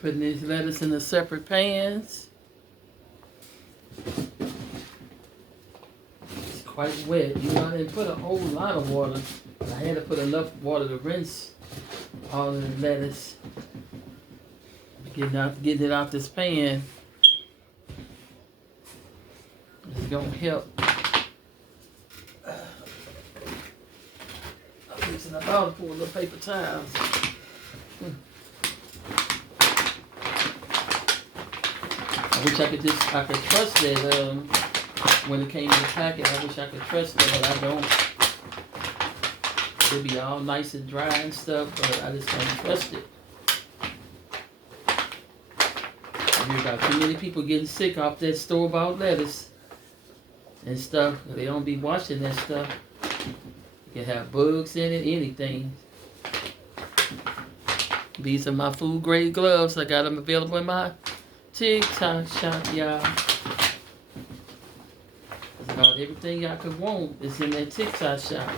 Putting these lettuce in the separate pans. It's quite wet. You know, I didn't put a whole lot of water. I had to put enough water to rinse all of the lettuce. Getting it out this pan. It's gonna help. I'm fixing a bottle for a little paper towels. I wish I could trust that when it came in the packet. I wish I could trust that, but I don't. It'll be all nice and dry and stuff, but I just don't trust it. I hear about too many people getting sick off that store-bought lettuce and stuff. They don't be washing that stuff. You can have bugs in it, anything. These are my food-grade gloves. I got them available in my TikTok shop, y'all. About everything y'all could want is in that TikTok shop.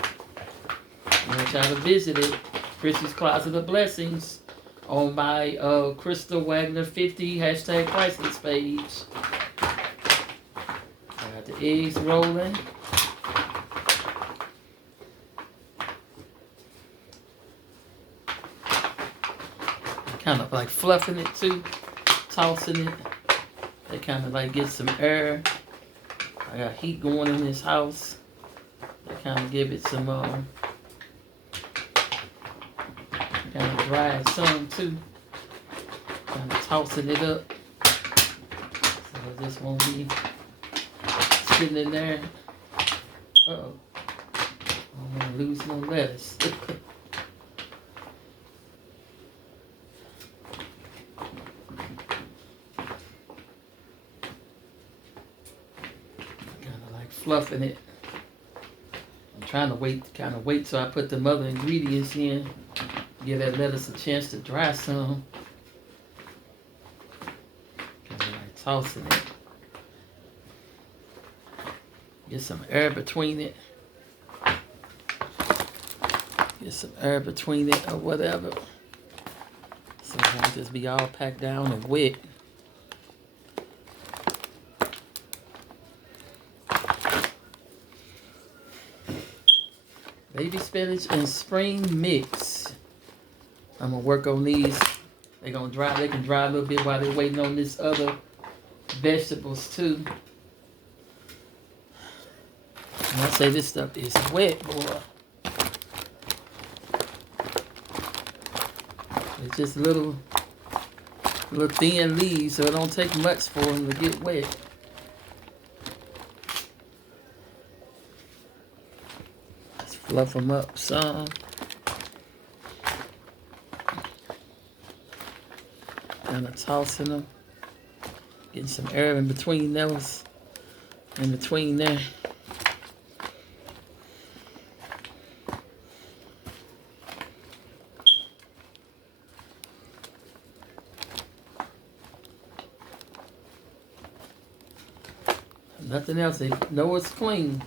I want y'all to visit it. Chrissy's Closet of Blessings on my Crystal Wagner 50 #priceless page. I got the eggs rolling. Kind of like fluffing it too, tossing it. They kind of like get some air. I got heat going in this house. They kind of give it some, kind of dry some too. Kind of tossing it up. So this won't be sitting in there. Uh-oh. I don't want to lose no lettuce. Fluffing it. I'm trying to wait till I put the other ingredients in. Give that lettuce a chance to dry some. Kind of like tossing it. Get some air between it. Get some air between it or whatever. So it won't just be all packed down and wet. Baby spinach and spring mix. I'm gonna work on these. They can dry a little bit while they're waiting on this other vegetables too. And I say this stuff is wet, boy. It's just little thin leaves, so it don't take much for them to get wet. Fluff them up some. Kind of tossing them. Getting some air in between those. In between there. Nothing else. They know it's clean.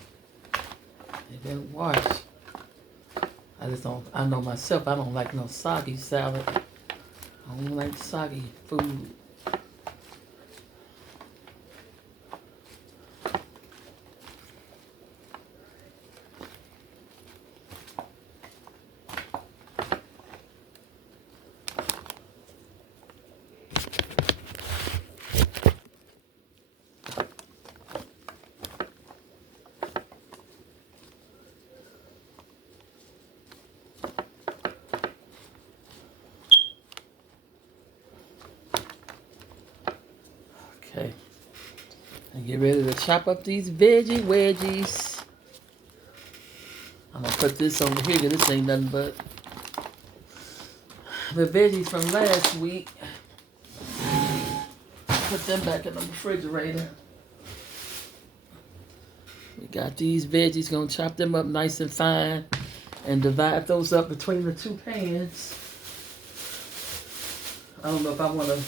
They didn't wash. I know myself, I don't like no soggy salad. I don't like soggy food. Okay, and get ready to chop up these veggie wedgies. I'm gonna put this over here because this ain't nothing but the veggies from last week. Put them back in the refrigerator. We got these veggies, gonna chop them up nice and fine and divide those up between the two pans. I don't know if I want to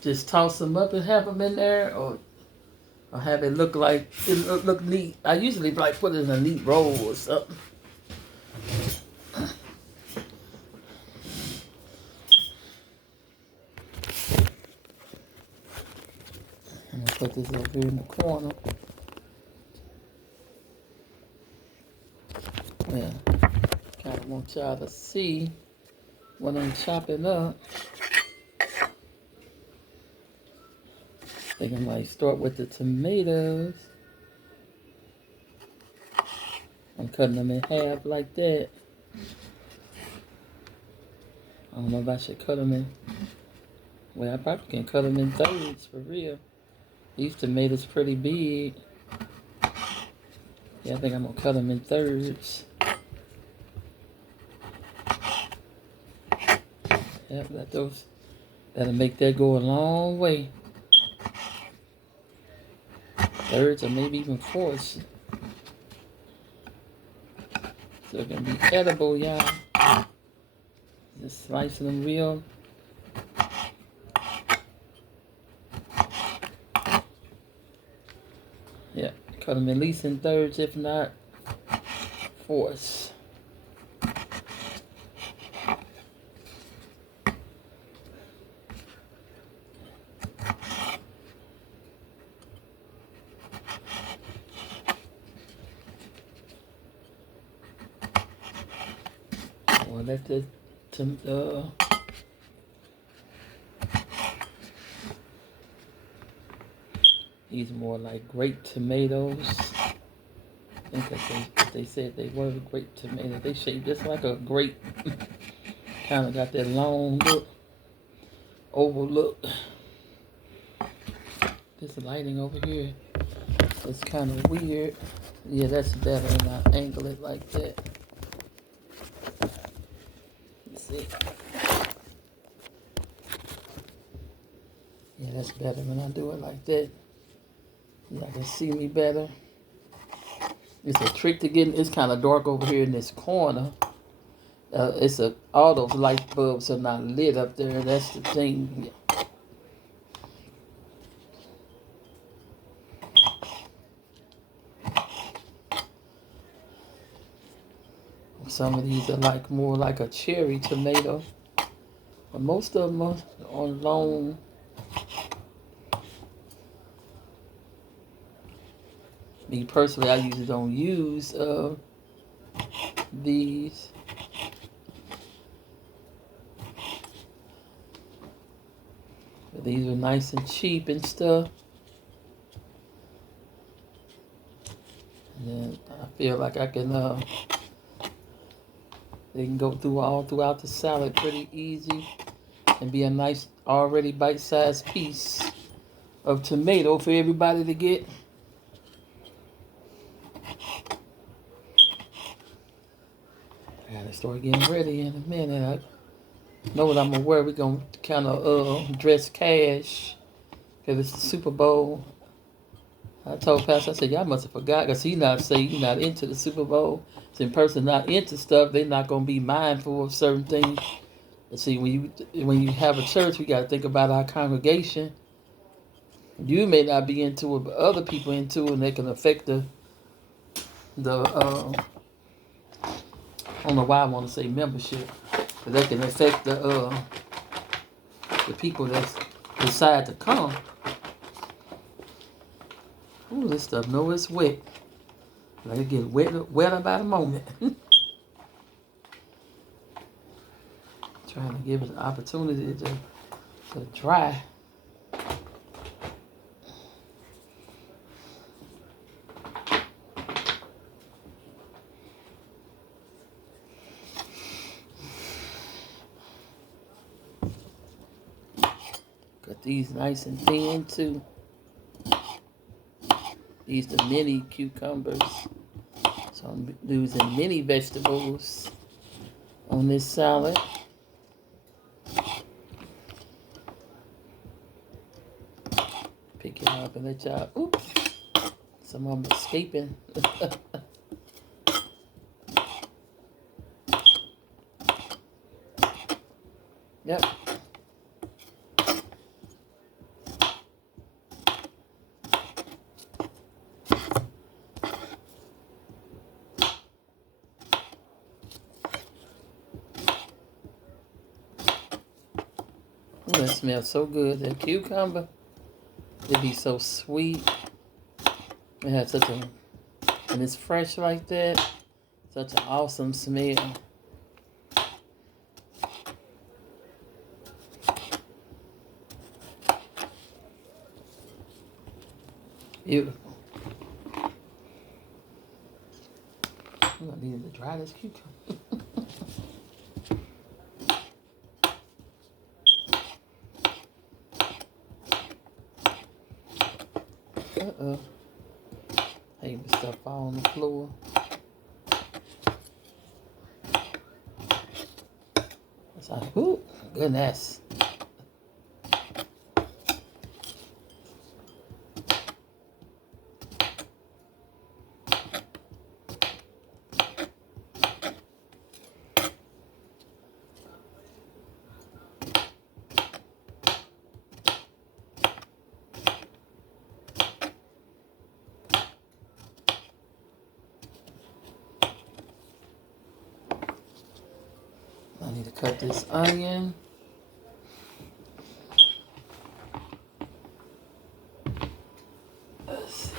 just toss them up and have them in there, or have it look like it look neat. I usually like put it in a neat roll or something. put this over here in the corner. Yeah, kind of want y'all to see what I'm chopping up. I think I might start with the tomatoes. I'm cutting them in half like that. I don't know if I should cut them in. Well, I probably can cut them in thirds for real. These tomatoes pretty big. Yeah, I think I'm gonna cut them in thirds. Yep, that'll make that go a long way. Thirds or maybe even fourths. So it can be edible, y'all. Just slicing them real. Yeah, cut them at least in thirds, if not fourths. Well, let the these are more like grape tomatoes. I think they said they were grape tomatoes. They shaped just like a grape. Kind of got that long look, oval look. This lighting over here is kind of weird. Yeah, that's better when I angle it like that. Let's see. Yeah, that's better when I do it like that. Y'all can see me better. It's a trick to getting. It's kind of dark over here in this corner. All those light bulbs are not lit up there. That's the thing. Some of these are like more like a cherry tomato, but most of them are long. Me personally, I usually don't use these. But these are nice and cheap and stuff. And then I feel like I can they can go through all throughout the salad pretty easy and be a nice already bite-sized piece of tomato for everybody to get. I gotta start getting ready in a minute. I know what I'm gonna wear. We're gonna kind of dress cash because it's the Super Bowl. I told Pastor, I said, y'all must have forgot because he's not into the Super Bowl. So in person not into stuff, they're not going to be mindful of certain things. But see, when you have a church, we got to think about our congregation. You may not be into it, but other people into it, and they can affect the I don't know why I want to say membership, but they can affect the people that decide to come. Ooh, this stuff, no, it's wet. Let it get wetter by the moment. Trying to give it an opportunity to dry. Got these nice and thin too. These are mini cucumbers. So I'm using mini vegetables on this salad. Pick it up and let y'all, oops, some of them escaping. Yep. Ooh, that smells so good. That cucumber. It'd be so sweet. It has such a, and it's fresh like that. Such an awesome smell. Beautiful. I'm gonna need to dry this cucumber. Uh-oh. Hate when stuff fall on the floor. It's like, ooh, goodness. I need to cut this onion. Let's see.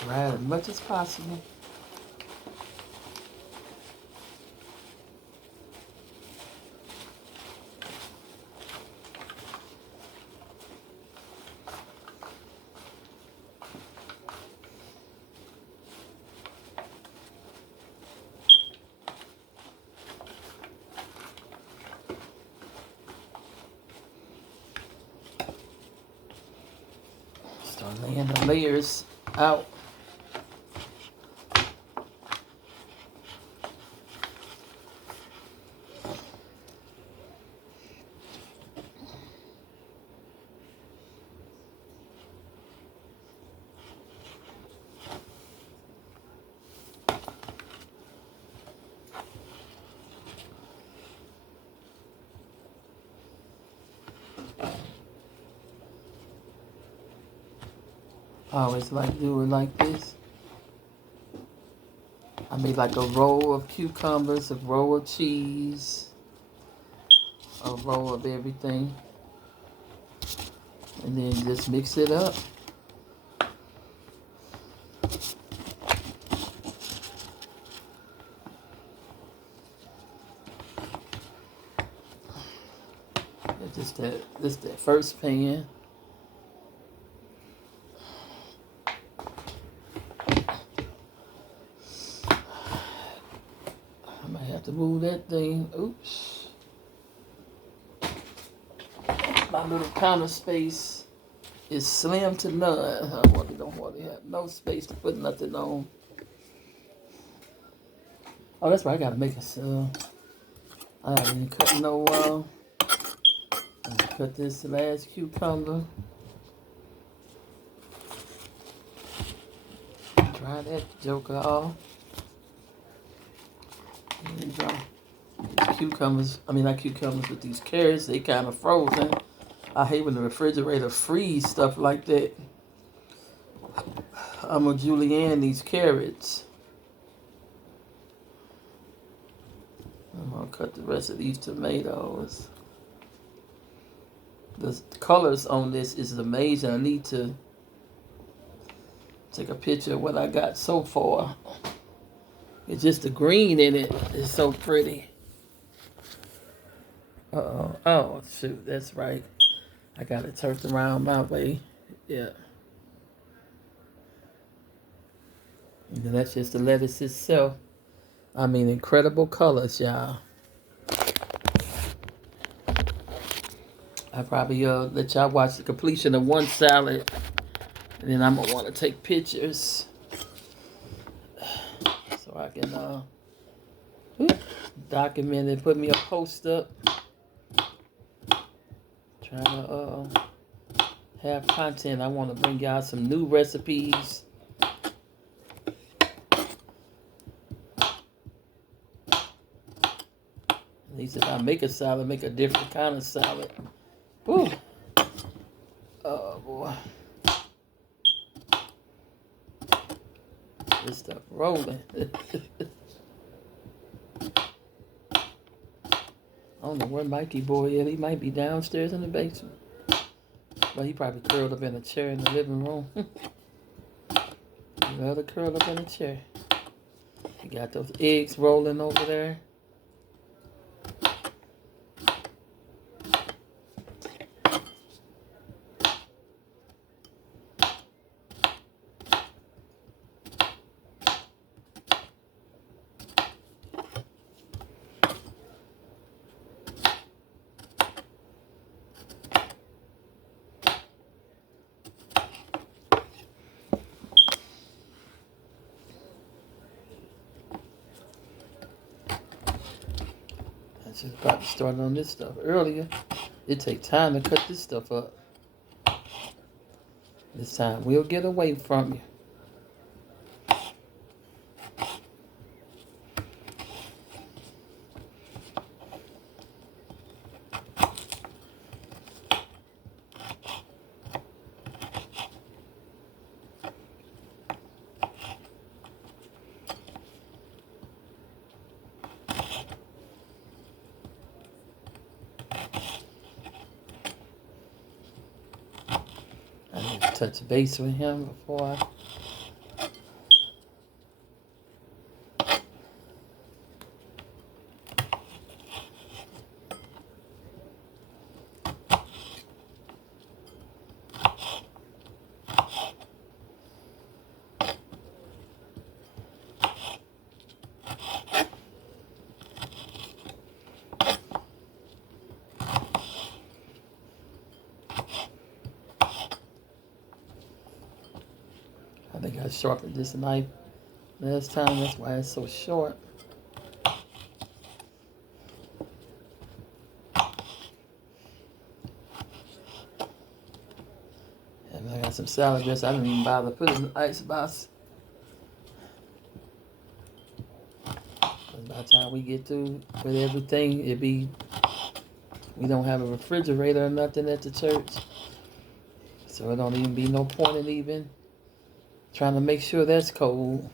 Dry it as much as possible. Start laying the layers out. I always like do it like this. I made like a roll of cucumbers, a roll of cheese, a roll of everything. And then just mix it up. This that first pan. I might have to move that thing. Oops. My little counter space is slim to none. I really don't want to have no space to put nothing on. Oh, that's right. I gotta make a I haven't cut no. Cut this last cucumber. Dry that joker off. And then dry these cucumbers. I mean, not cucumbers, but these carrots. They kind of frozen. I hate when the refrigerator freeze stuff like that. I'm gonna julienne these carrots. I'm gonna cut the rest of these tomatoes. The colors on this is amazing. I need to take a picture of what I got so far. It's just the green in it is so pretty. Uh-oh. Oh, shoot. That's right. I got it turned around my way. Yeah. And then that's just the lettuce itself. I mean, incredible colors, y'all. I probably let y'all watch the completion of one salad. And then I'm going to want to take pictures. So I can document it, put me a post up. Trying to have content. I want to bring y'all some new recipes. He said, I make a salad, make a different kind of salad. Whew. Oh, boy. This stuff rolling. I don't know where Mikey boy is. He might be downstairs in the basement. But he probably curled up in a chair in the living room. He'd rather curl up in a chair. He got those eggs rolling over there. I just about to start on this stuff earlier. It takes time to cut this stuff up. This time we'll get away from you. I need to touch base with him before I think I sharpened this knife last time. That's why it's so short. And I got some salad dressing. I didn't even bother putting in the icebox. By the time we get through with everything, we don't have a refrigerator or nothing at the church. So it don't even be no point in even trying to make sure that's cold.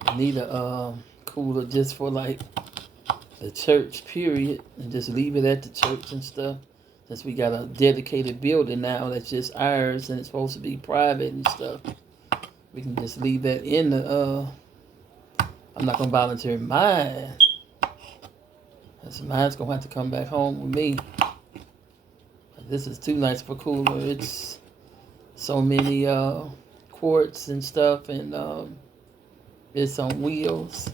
I need a cooler just for like the church period, and just leave it at the church and stuff. Since we got a dedicated building now that's just ours and it's supposed to be private and stuff, we can just leave that in the I'm not gonna volunteer mine. That's mine's gonna have to come back home with me. But this is too nice for cooler. It's so many quarts and stuff, and it's on wheels.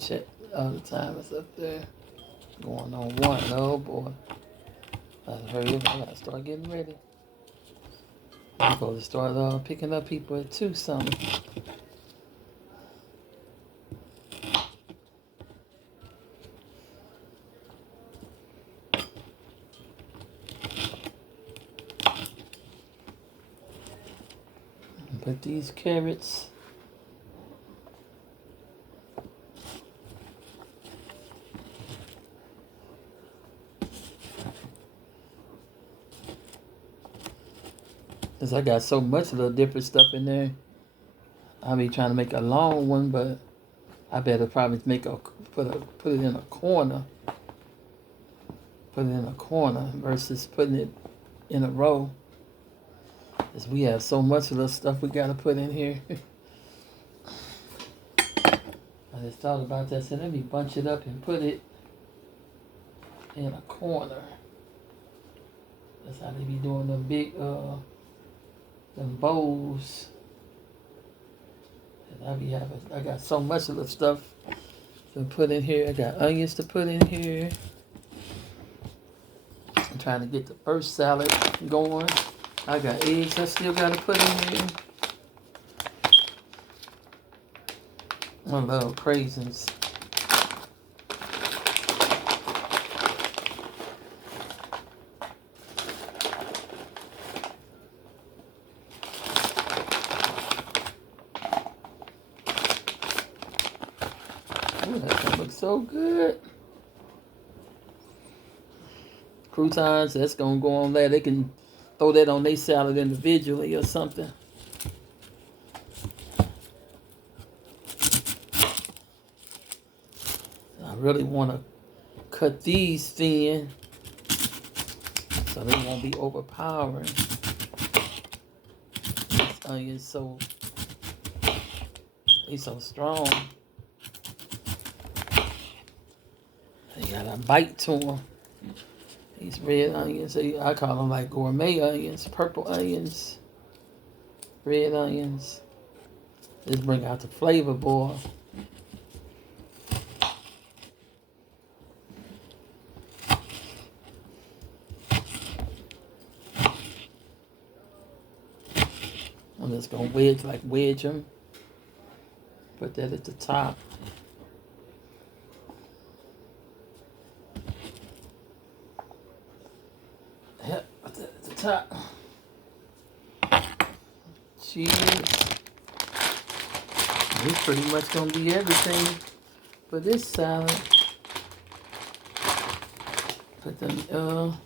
Check all the time it's up there. Going on one. Oh boy. I hurry up. I gotta start getting ready. I'm supposed to start picking up people at 2 something. Put these carrots. Cause I got so much little different stuff in there. I'll be trying to make a long one, but I better probably put it in a corner. Put it in a corner versus putting it in a row. Because we have so much of the stuff we got to put in here. I just thought about that. So let me bunch it up and put it in a corner. That's how they be doing them big, them bowls. And I got so much of the stuff to put in here. I got onions to put in here. I'm trying to get the first salad going. I got eggs I still got to put in here. I love craisins. Ooh, that looks so good. Croutons, that's going to go on there. They can throw that on their salad individually or something. I really want to cut these thin so they won't be overpowering. This onion's he's so strong. They got a bite to them. These red onions, I call them like gourmet onions, purple onions, red onions. Just bring out the flavor, boy. I'm just gonna wedge them. Put that at the top. Yep, put that at the top. Cheese. This pretty much gonna be everything for this salad. Put them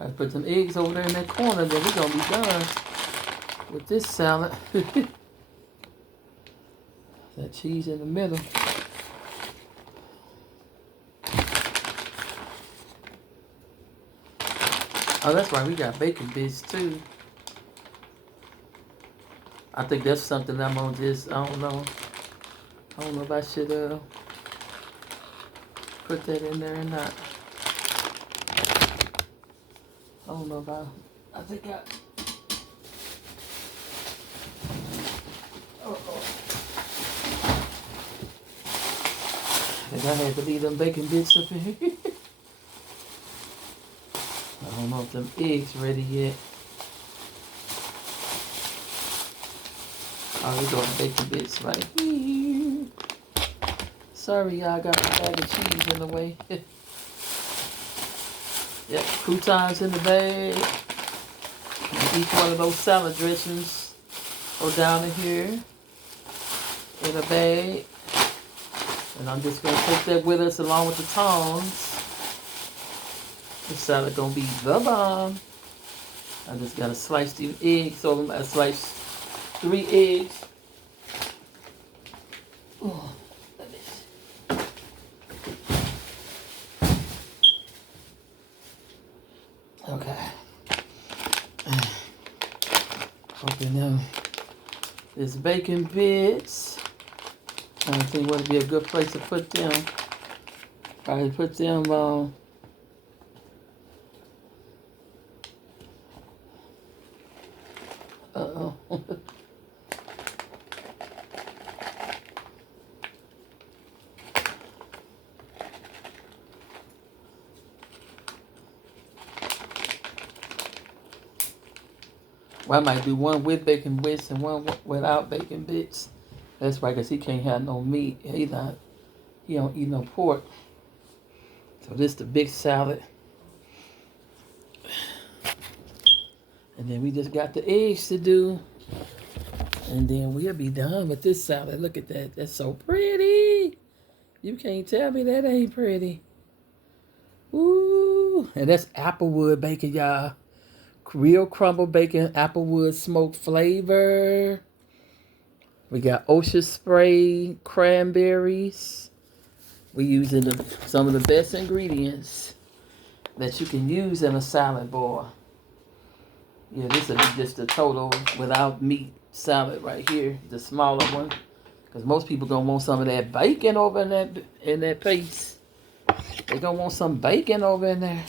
I put them eggs over there in that corner, then we're gonna be done with this salad. That cheese in the middle. Oh, that's right, we got bacon bits too. I think that's something I'm gonna just, I don't know if I should put that in there or not. I don't know if I think I, I think I had to leave them bacon bits up in here. I don't know if them eggs ready yet. Oh, we got bacon bits right here. Sorry, y'all, I got my bag of cheese in the way. Yep, croutons in the bag. And each one of those salad dressings go down in here in a bag. And I'm just going to take that with us along with the tongs. This salad going to be the bomb. I just got to slice these eggs over. I sliced 3 eggs. Oh, okay. Open them. There's bacon bits. I think what would be a good place to put them. Probably put them on. Uh-oh. Well, I might do one with bacon bits and one without bacon bits. That's right, because he can't have no meat. He don't eat no pork. So this the big salad. And then we just got the eggs to do. And then we'll be done with this salad. Look at that. That's so pretty. You can't tell me that ain't pretty. Ooh. And that's Applewood bacon, y'all. Real crumble bacon, Applewood smoked flavor. We got OSHA spray, cranberries. We're using some of the best ingredients that you can use in a salad bowl. Yeah, this will be just the total without meat salad right here, the smaller one. Because most people gonna want some of that bacon over in that piece. They gonna want some bacon over in there.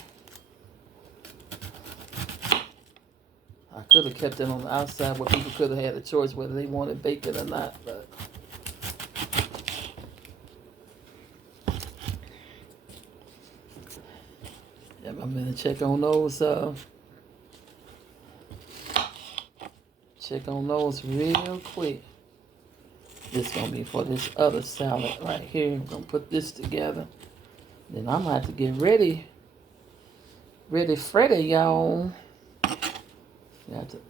I could have kept it on the outside where people could have had a choice whether they wanted bacon or not, but yeah, I'm gonna check on those. Check on those real quick. This gonna be for this other salad right here. I'm gonna put this together. Then I'm gonna have to get ready, Freddy, y'all. Got to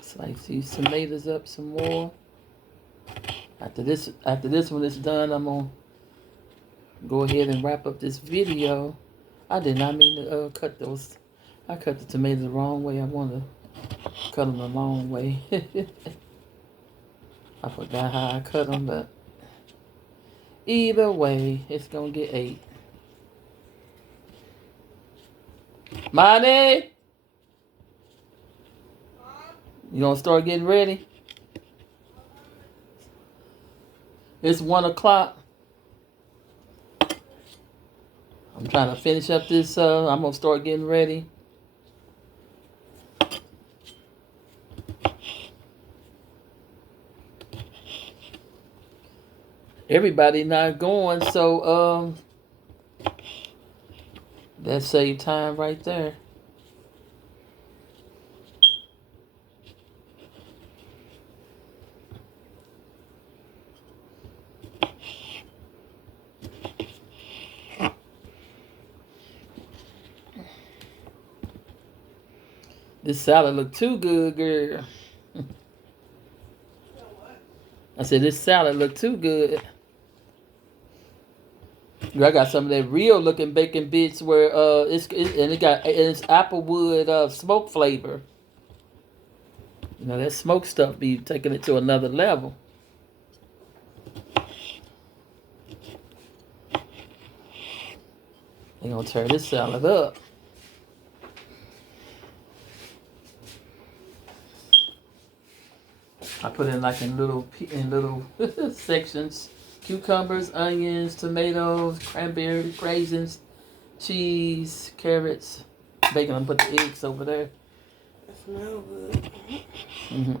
slice these tomatoes up some more. After this one is done, I'm gonna go ahead and wrap up this video. I did not mean to cut those. I cut the tomatoes the wrong way. I want to cut them the long way. I forgot how I cut them, but either way, it's gonna get ate. Money, you gonna start getting ready? It's 1 o'clock. I'm trying to finish up this. I'm gonna start getting ready. Everybody not going, so that saved time right there. This salad look too good, girl. I said this salad look too good. I got some of that real looking bacon bits where it's Applewood smoke flavor. You know, that smoke stuff be taking it to another level. They gonna tear this salad up. I put in like in little sections: cucumbers, onions, tomatoes, cranberries, raisins, cheese, carrots, bacon. I'm put the eggs over there. That smells good. Mm-hmm.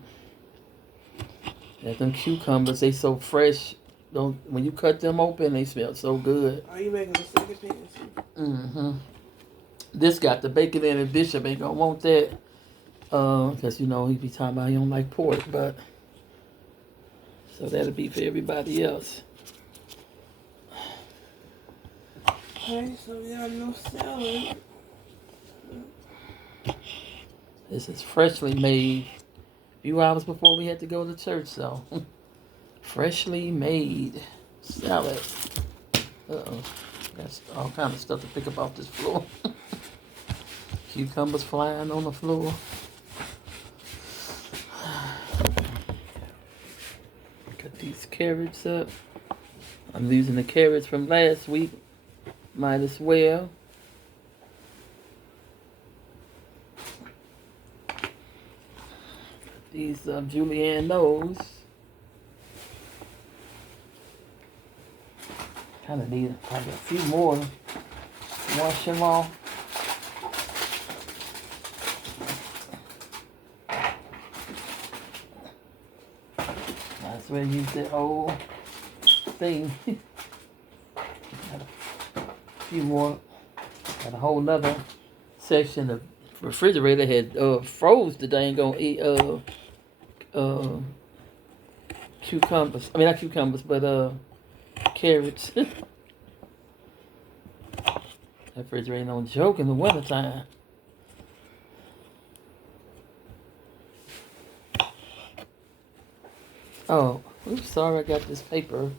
Yeah, them cucumbers, they so fresh. Don't when you cut them open, they smell so good. Are you making the second pan too? Mm-hmm. This got the bacon in it. Bishop ain't gonna want that. Because you know he be talking about he don't like pork, but so that'll be for everybody else. Okay, so we got no salad. This is freshly made. A few hours before we had to go to church, so freshly made salad. Uh-oh. Got all kind of stuff to pick up off this floor. Cucumbers flying on the floor. Cut these carrots up. I'm using the carrots from last week. Might as well. These julienne knows. Kind of need probably a few more to wash them off. That's where I use the whole thing. A few more. Got a whole nother section. The refrigerator had froze the dang on cucumbers. I mean not cucumbers, but carrots. That refrigerator ain't no joke in the wintertime. Oh, oops, sorry I got this paper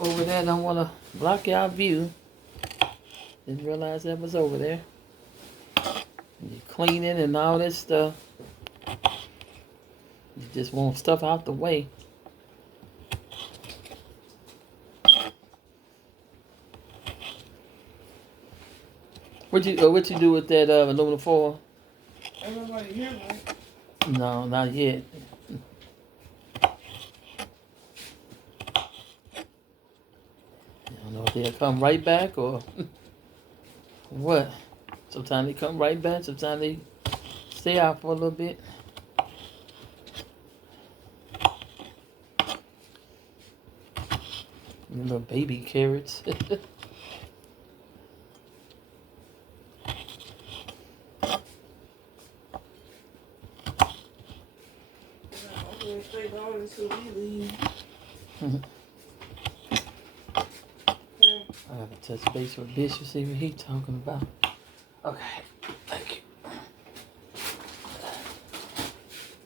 over there. I don't want to block y'all view. Didn't realize that was over there. You clean it and all this stuff. You just want stuff out the way. What you do with that aluminum foil? Ain't nobody here, right? No, not yet. I don't know if they'll come right back or what. Sometimes they come right back. Sometimes they stay out for a little bit. Little baby carrots. I'm straight going until we leave. I gotta touch base with Bishop, see what he talking about. Okay, thank you.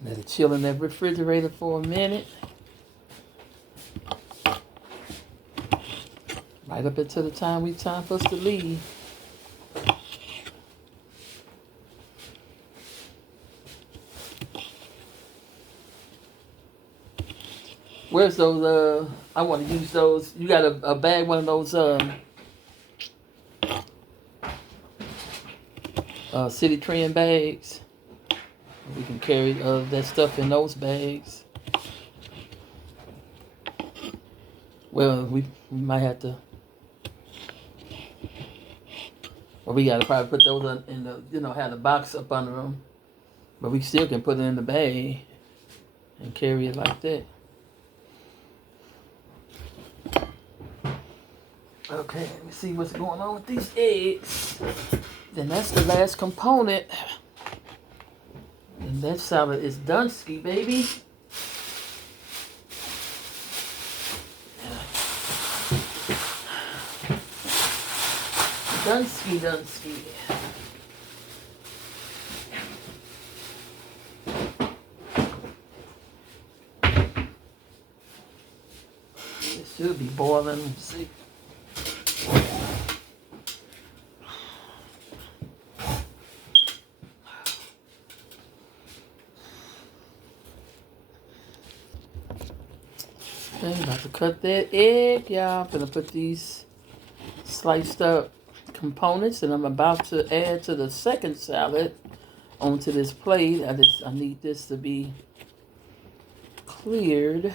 Let it chill in that refrigerator for a minute. Right up until the time for us to leave. Where's those, I want to use those. You got a bag, one of those, city trend bags. We can carry that stuff in those bags. Well, we might have to. Well, we gotta probably put those in the, have the box up under them. But we still can put it in the bag and carry it like that. Okay, let me see what's going on with these eggs. Then that's the last component. And that salad is done, ski baby. Dunsky. It should be boiling. Let's see. Okay, about to cut that egg, y'all. I'm gonna put these sliced up components and I'm about to add to the second salad onto this plate. I need this to be cleared.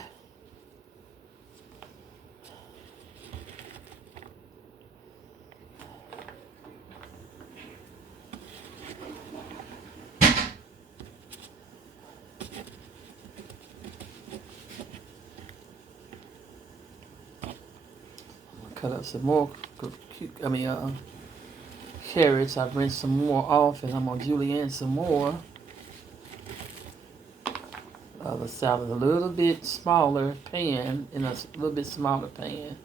Cut up some more carrots. I've rinsed some more off and I'm gonna julienne some more. The salad, a little bit smaller pan, in a little bit smaller pan.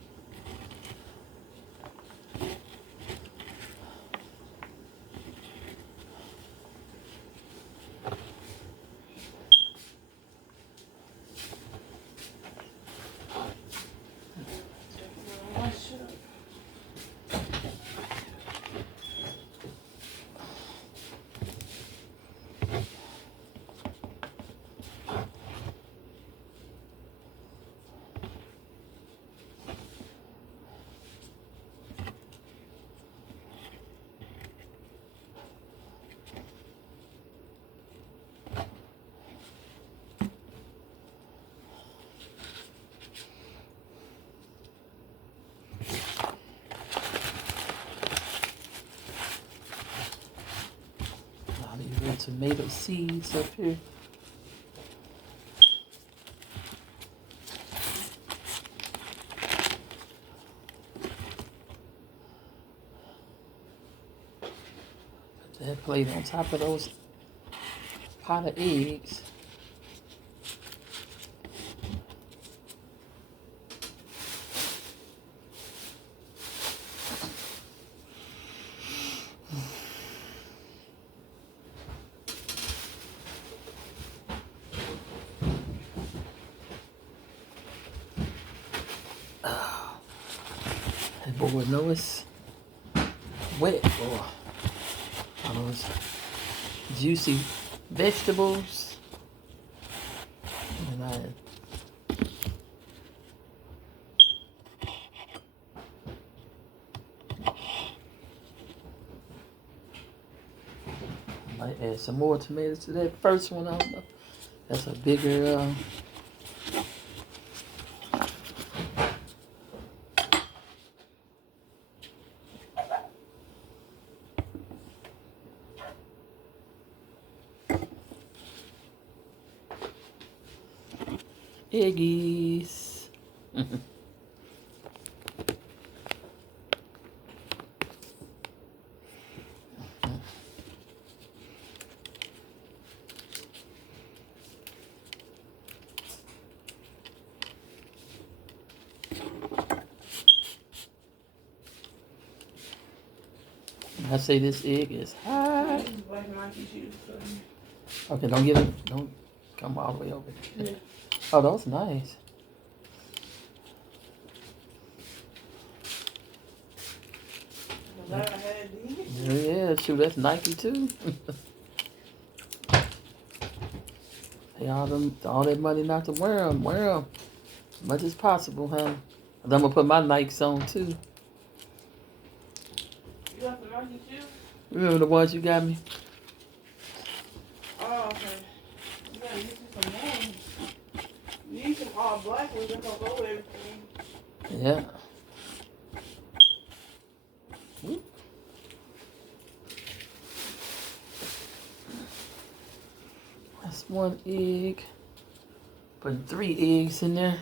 Tomato seeds up here. Put that plate on top of those pot of eggs. Boy, know it's wet for all those juicy vegetables. And Add some more tomatoes to that first one. I don't know. That's a bigger. Eggies. I say this egg is hot. Okay, don't come all the way over. Yeah. Oh, that's nice. Yeah, shoot, that's Nike too. Pay all that money not to wear them. As much as possible, huh? I'm gonna put my Nikes on too. You got the Nike shoes? Remember the ones you got me? Oh, okay. You gotta get you some more. You need some all black ones that don't go with everything. Yeah. Oop. That's one egg. Putting 3 eggs in there.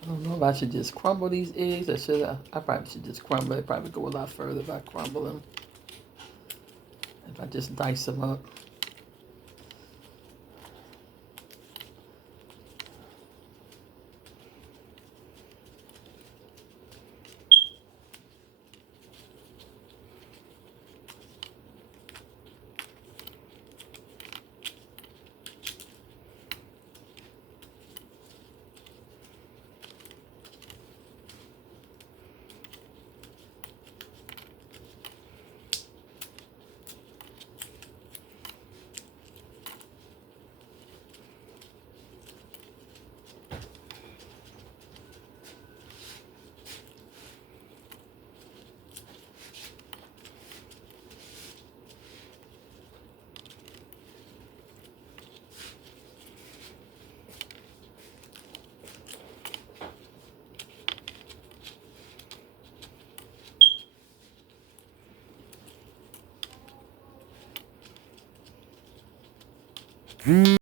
I don't know if I should just crumble these eggs or should I? I probably should just crumble. It probably go a lot further if I crumble them. If I just dice them up.